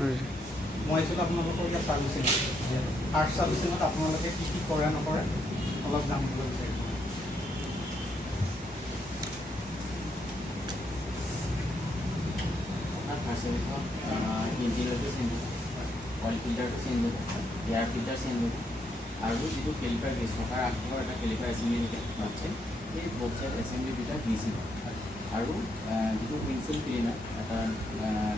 মই এইটো আপোনালোকৰ এতিয়া ছাৰ্ভিচিং ফাৰ্ষ্ট ছাৰ্ভিচিঙত আপোনালোকে কি কি কৰে নকৰে অলপ জানিব বিচাৰিছোঁ। ফাৰ্ষ্ট ছাৰ্ভিচত ইঞ্জিনটো চেঞ্জ হ'ব, অইল ফিল্টাৰটো চেঞ্জ হ'ব, এয়াৰ ফিল্টাৰ চেঞ্জ হ'ব, আৰু যিটো কেলিপাৰ গেছ থকাৰ আগৰ এটা কেলিপাৰ এছেম্বলি থাকে সেই বোথ চাইড এছেম্বলি দুটা গ্ৰীচিং হয়, আৰু যিটো উইণ্ডচিল্ড ক্লিনাৰ এটা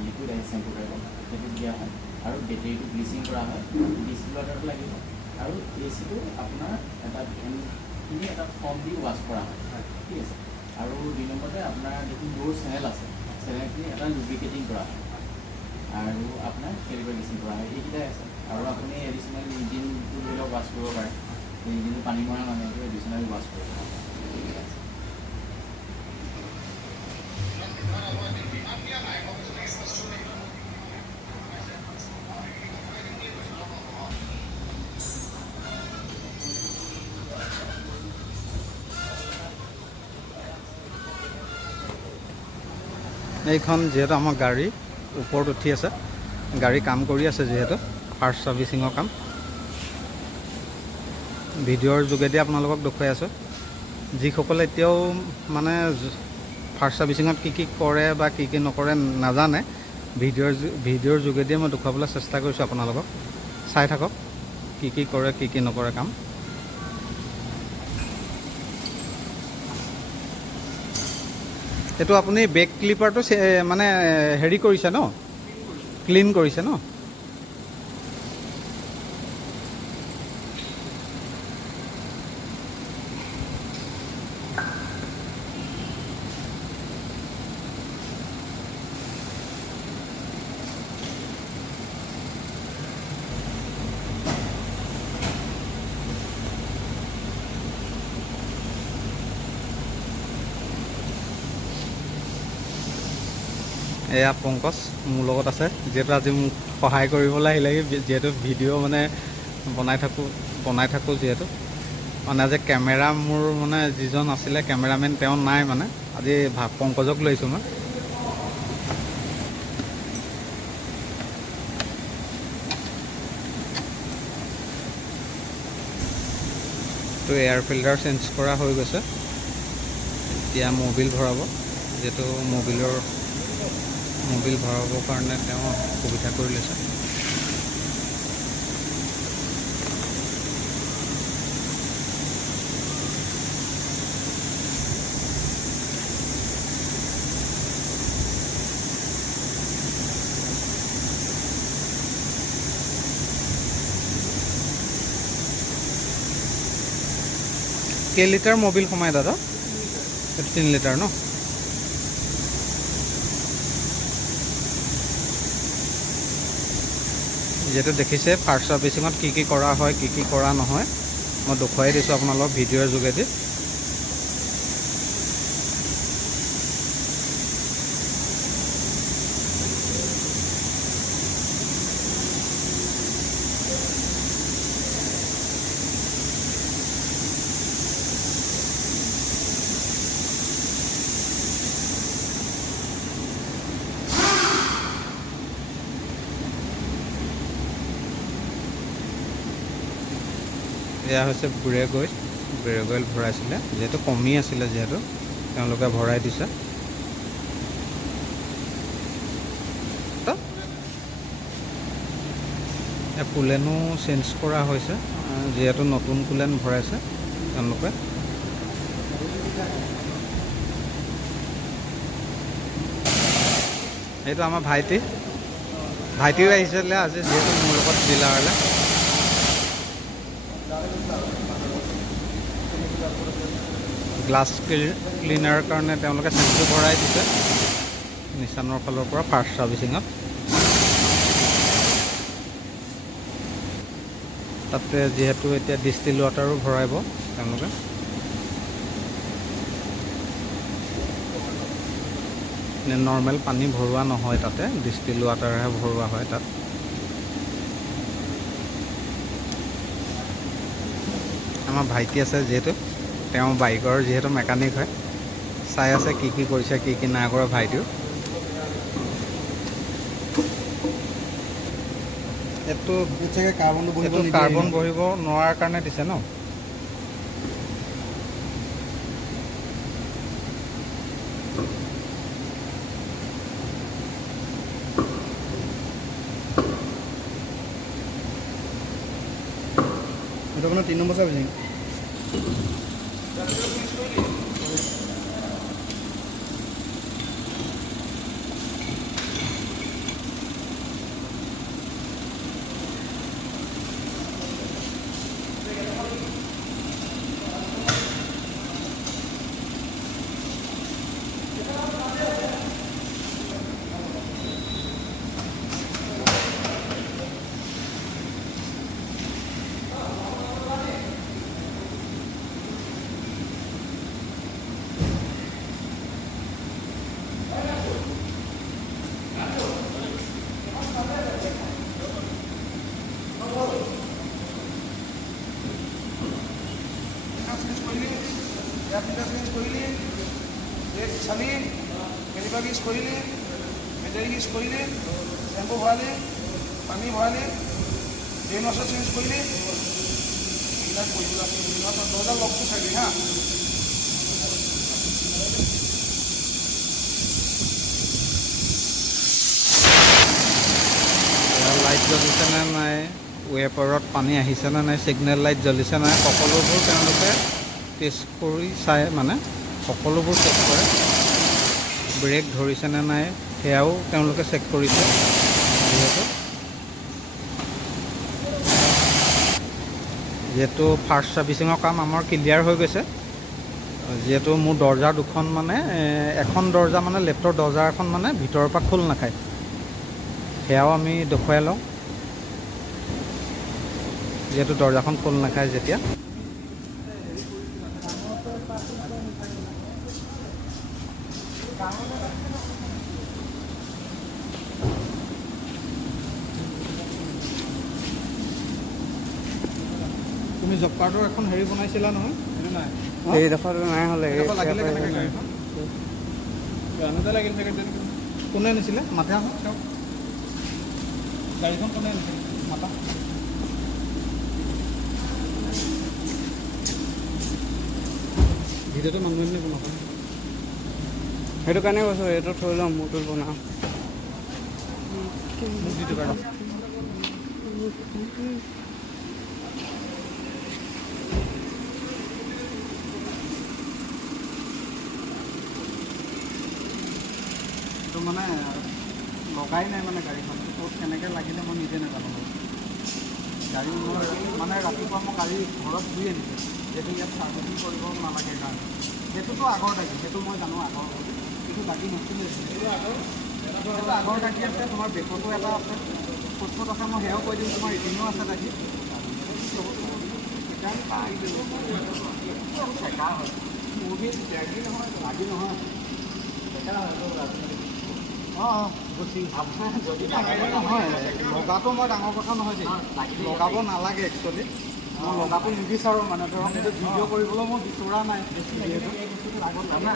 লিকুইড আহে চেম্পু টাইপৰ সেইটো দিয়া হয়, আৰু বেটেৰীটো গ্ৰীচিং কৰা হয়, ডিষ্টিল ৱাটাৰটো লাগিব, আৰু এচিটো আপোনাৰ এটা ফেনখিনি এটা ফৰ্ম দি ৱাছ কৰা হয়, ঠিক আছে। আৰু 2 নম্বৰতে আপোনাৰ যিটো ড'ৰ চেনেল আছে চেনেলখিনি এটা লুব্ৰিকেটিং কৰা হয়, আৰু আপোনাৰ কেলিপাৰ গ্ৰীচিং কৰা হয়, এইকেইটাই আছে। আৰু আপুনি এডিশ্যনেল ইঞ্জিনটো ধৰি লওক ৱাছ কৰিব পাৰে, ইঞ্জিনটো পানী মৰা মানুহ সেইটো এডিশ্যনেল ৱাছ কৰিব পাৰে। এইখন যিহেতু আমাৰ গাড়ী ওপৰত উঠি আছে, গাড়ী কাম কৰি আছে যিহেতু ফাৰ্ষ্ট ছাৰ্ভিচিঙৰ কাম ভিডিঅ'ৰ যোগেদি আপোনালোকক দেখুৱাই আছোঁ। যিসকলে এতিয়াও মানে ফাৰ্ষ্ট ছাৰ্ভিচিঙত কি কি কৰে বা কি কি নকৰে নাজানে, ভিডিঅ'ৰ যোগেদিয়ে মই দেখুৱাবলৈ চেষ্টা কৰিছোঁ আপোনালোকক। চাই থাকক কি কি কৰে কি কি নকৰে কাম। এইটো আপুনি বেক ক্লিপাৰটো মানে হেৰি কৰিছে ন, ক্লিন কৰিছে ন? এয়া পংকজ মোৰ লগত আছে, যিহেতু আজি মোক সহায় কৰিবলৈ আহিলে, যিহেতু ভিডিঅ' মানে বনাই থাকোঁ যিহেতু মানে আজি কেমেৰা মোৰ মানে যিজন আছিলে কেমেৰামেন তেওঁ নাই, মানে আজি পংকজক লৈছোঁ মই। তো এয়াৰ ফিল্টাৰ চেঞ্জ কৰা হৈ গৈছে, এতিয়া মবিল ভৰাব, যিহেতু মবিল ভৰাবৰ কাৰণে তেওঁ সুবিধা কৰি লৈছে। কেই লিটাৰ মবিল সোমায় দাদা? এইটো 3 লিটাৰ ন? যিহেতু দেখিছে ফাৰ্ষ্ট ছাৰ্ভিচিঙত কি কি কৰা হয় কি কি কৰা নহয়, মই দেখুৱাই দিছোঁ আপোনালোকক ভিডিঅ'ৰ যোগেদি। এয়া হৈছে ব্ৰেক অইল ভৰাইছিলে, যিহেতু কমি আছিলে, যিহেতু তেওঁলোকে ভৰাই দিছে। কুলেনো চেঞ্জ কৰা হৈছে, যিহেতু নতুন কুলেন ভৰাইছে তেওঁলোকে। এইটো আমাৰ ভাইটিও আহিছিলে আজি, যিহেতু মোৰ লগত ডিলাৰলৈ। গ্লাছ ক্লিনাৰৰ কাৰণে তেওঁলোকে চেম্পু ভৰাই দিছে নিছানৰ ফালৰ পৰা ফাৰ্ষ্ট ছাৰ্ভিচিঙত। তাতে যিহেতু এতিয়া ডিষ্টিল ৱাটাৰো ভৰাব তেওঁলোকে। নৰ্মেল পানী ভৰোৱা নহয়, তাতে ডিষ্টিল ৱাটাৰহে ভৰোৱা হয় তাত। আমাৰ ভাইটি আছে যিহেতু, তেওঁ বাইকৰ যিহেতু মেকানিক হয়, চাই আছে কি কি কৰিছে কি কি নাই কৰা ভাইটিও। এইটো চাগে কাৰ্বনটো বহিব এইটো নিদিয়ে। কাৰ্বন বহিব নোৱাৰাৰ কাৰণে দিছে ন? এইটো আপোনাৰ 3 নম্বৰ চাৰ্ভিচিং। চালি কেলিপাৰ ইউজ কৰিলি, বেটাৰী ইউজ কৰিলি, চেম্পু ভৰালি, পানী ভৰালি, ড্ৰেইন ৱাশ্বাৰ চেঞ্জ কৰিলি, এইবিলাক কৰিব লাগে। দৰ্জা লকটো থাকি হা। লাইট জ্বলিছেনে নাই, ৱেপাৰত পানী আহিছেনে নাই, ছিগনেল লাইট জ্বলিছে নাই, সকলোবোৰ তেওঁলোকে টেষ্ট কৰি চায়, মানে সকলোবোৰ চেক কৰে। ব্ৰেক ধৰিছেনে নাই সেয়াও তেওঁলোকে চেক কৰিছে। যিহেতু ফাৰ্ষ্ট ছাৰ্ভিচিঙৰ কাম আমাৰ ক্লিয়াৰ হৈ গৈছে, যিহেতু মোৰ দৰ্জা দুখন মানে এখন দৰ্জা মানে লেফ্টৰ দৰ্জা এখন মানে ভিতৰৰ পৰা খোল নাখায়, সেয়াও আমি দেখুৱাই লওঁ। যিহেতু দৰ্জাখন খোল নাখায় যেতিয়া। তুমি জব কাৰ্ডৰ এখন হেৰি বনাইছিলা নহয়? নাই, এইডোখৰ নাই হ'লে লাগিলে কেনেকৈ গাড়ীখন জানোতে লাগিল চাগে। কোনে নিছিলে? মাতে আহক তেওঁক। গাড়ীখন কোনে নিছিলে? মাতা। ভিডিঅ'টো মানুহে নি বনাব, সেইটো কাৰণে কৈছোঁ, এইটো থৈ লওঁ, মোৰটো বনাওঁ। মোক ভিডিঅ' কাৰ্ড তো মানে লগাই নাই, মানে গাড়ীখন ক'ত কেনেকৈ লাগিলে মই নিজে নাজানো। গাড়ী মই মানে ৰাতিপুৱা মই গাড়ী ঘৰত ধুই আনিছোঁ, যিহেতু ইয়াত ছাৰ্ভিচিং কৰিব নালাগে কাৰণে। সেইটোতো আগৰ দাগী, সেইটো মই জানো আগৰ, কিন্তু দাগী নাছিলে। সেইটো আগৰ দাগী আছে, তোমাৰ বেকতো এটা আছে, ফুটফুট আছে, মই সেয়াও কৈ দিম। তোমাৰ ইটিঙো আছে দাগী। চেকা হয়, মুভি দাগী নহয়, দাগী নহয়, চেকা হয়। অঁ গুচি আপোনাৰ যদি নহয়, লগাটো মই ডাঙৰ কথা নহয় দেই, লগাব নালাগে একচুৱেলি। মই লগাটো নিবিচাৰোঁ, মানে ধৰক সেইটো ভিডিঅ' কৰিবলৈ মই বিচৰা নাই।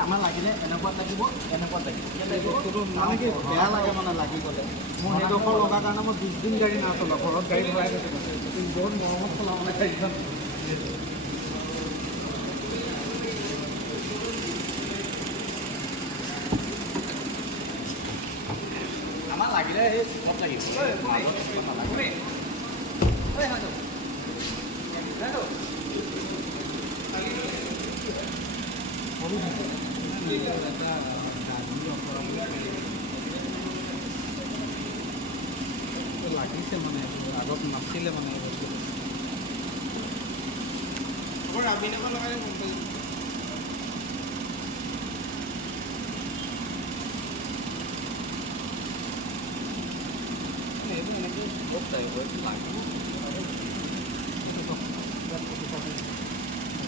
আমাৰ লাগিলে এনেকুৱাত লাগিব, এনেকুৱাত লাগিব, বস্তুটো মানে কি বেয়া লাগে মানে লাগি গ'লে। মোৰ সেইডোখৰ লগাৰ কাৰণে মই 20 দিন গাড়ী নাচলাওঁ, ঘৰত গাড়ী ভৰাই থৈছোঁ। বহুত মৰমত চলাওঁ মানে গাড়ীখন। আমাৰ লাগিলে এই চুকত লাগিব, লাগিছে মানে আগত নাছিলে মানে এই বস্তুটো। আবিনাখন লগাই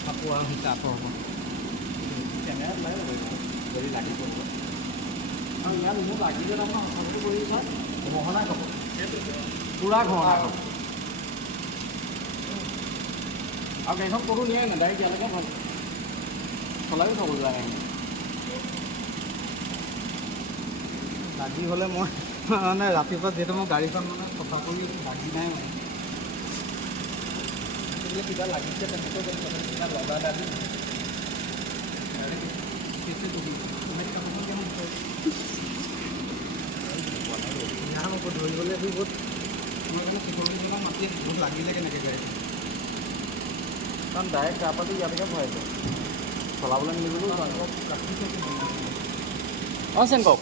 কাপোৰ আৰু হিচাপ হ'ব কেমেৰাত লাগে যদি লাগি পৰিব। আৰু ইয়াত মোৰ লাগিলে তাৰমানে সকলোটো কৰি চাওক, ঘহনা কাপোৰ, পূৰা ঘহনা কাপোৰ। আৰু গাড়ীখন ক'তো নিয়ে নাই, ডাইৰেক্ট ইয়ালৈকে চলায়ো থ'ব লাগে। লাগি হ'লে মই মানে ৰাতিপুৱা যিহেতু মই গাড়ীখন মানে চফা কৰি লাগি নাই মানে কিবা লাগিছে তেনেকৈ কিবা লগা দাবী ধৰিবলৈ এইবোৰ বহুত মই মানে চিকিউৰিটিবিলাক মাতি বহুত লাগিলে কেনেকৈ গাড়ী কাৰণ ডাইৰেক্ট তাৰপৰাতো ইয়ালৈকে ভৰাইছে চলাবলৈ নিদিবলৈও অঁ চেন কওক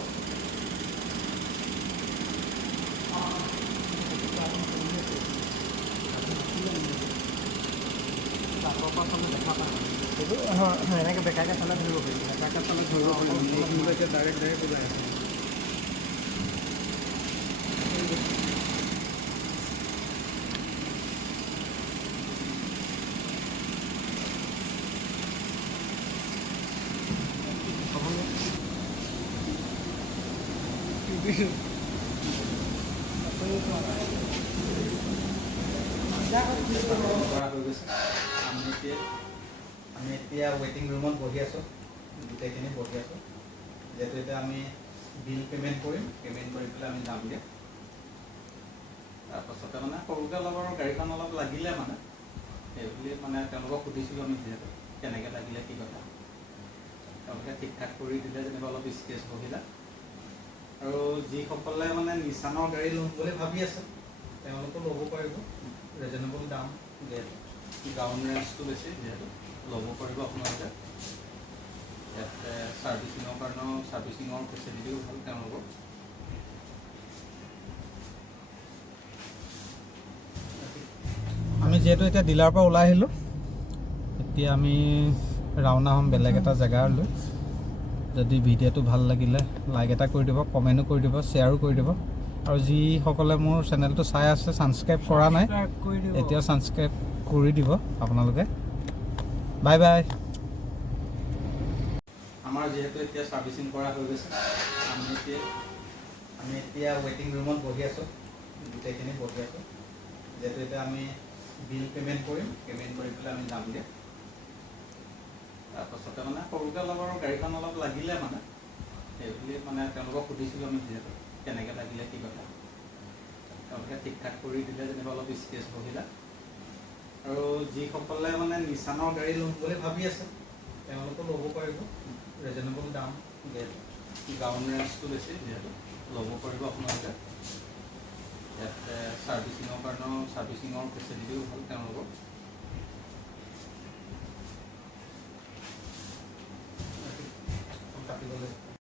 এনেকৈ বেকাকৈ চালে ধৰিব পাৰিম বেকাকৈ চালে ধৰিব পাৰিম এতিয়া ডাইৰেক্ট ওলাই আছে কৰা হৈ গৈছে আমি এতিয়া ৱেইটিং ৰুমত বহি আছোঁ গোটেইখিনি বহি আছোঁ যিহেতু এতিয়া আমি বিল পে'মেণ্ট কৰিম পে'মেণ্ট কৰি পেলাই আমি যামগৈ তাৰপাছতে মানে সৰুকৈ অলপ আৰু গাড়ীখন অলপ লাগিলে মানে সেইবুলি মানে তেওঁলোকক সুধিছিলোঁ আমি যিহেতু কেনেকৈ লাগিলে কি কথা তেওঁলোকে ঠিক ঠাক কৰি দিলে যেনিবা অলপ স্কেচ বহিলে আৰু যিসকলে মানে নিচানৰ গাড়ী ল'ম বুলি ভাবি আছে তেওঁলোকো ল'ব পাৰিব ৰিজনেবল দাম যিহেতু গ্ৰাউণ্ড ৰেঞ্জটো বেছি যিহেতু ল'ব পাৰিব আপোনালোকে ইয়াতে ছাৰ্ভিচিঙৰ কাৰণেও ছাৰ্ভিচিঙৰ ফেচিলিটিও ভাল তেওঁলোকৰ আমি যিহেতু এতিয়া ডিলাৰৰ পৰা ওলাই আহিলোঁ এতিয়া আমি ৰাওনা হ'ম বেলেগ এটা জেগালৈ যদি ভিডিঅ'টো ভাল লাগিলে লাইক এটা কৰি দিব কমেণ্টো কৰি দিব শ্বেয়াৰো কৰি দিব আৰু যিসকলে মোৰ চেনেলটো চাই আছে ছাবস্ক্ৰাইব কৰা নাই এতিয়া ছাবস্ক্ৰাইব কৰি দিব আপোনালোকে বাই বাই আমাৰ যিহেতু এতিয়া ছাৰ্ভিচিং কৰা হৈ গৈছে আমি এতিয়া ৱেইটিং ৰুমত বহি আছোঁ গোটেইখিনি বহি আছোঁ যিহেতু এতিয়া আমি বিল পে'মেণ্ট কৰিম পে'মেণ্ট কৰি পেলাই আমি যামগৈ তাৰপাছতে মানে সৰুকৈ অলপ আৰু গাড়ীখন অলপ লাগিলে মানে সেইবুলি মানে তেওঁলোকক সুধিছিলোঁ আমি যিহেতু কেনেকৈ লাগিলে কি কথা তেওঁলোকে ঠিক ঠাক কৰি দিলে যেনিবা অলপ স্কেচ বহিলে আৰু যিসকলে মানে নিচানৰ গাড়ী ল'ম বুলি ভাবি আছে তেওঁলোকো ল'ব পাৰিব ৰিজনেবল দাম যিহেতু গ্ৰাউণ্ড ৰেঞ্জটো বেছি যিহেতু ল'ব পাৰিব আপোনালোকে ইয়াতে ছাৰ্ভিচিঙৰ কাৰণেও ছাৰ্ভিচিঙৰ ফেচিলিটিও ভাল তেওঁলোকৰ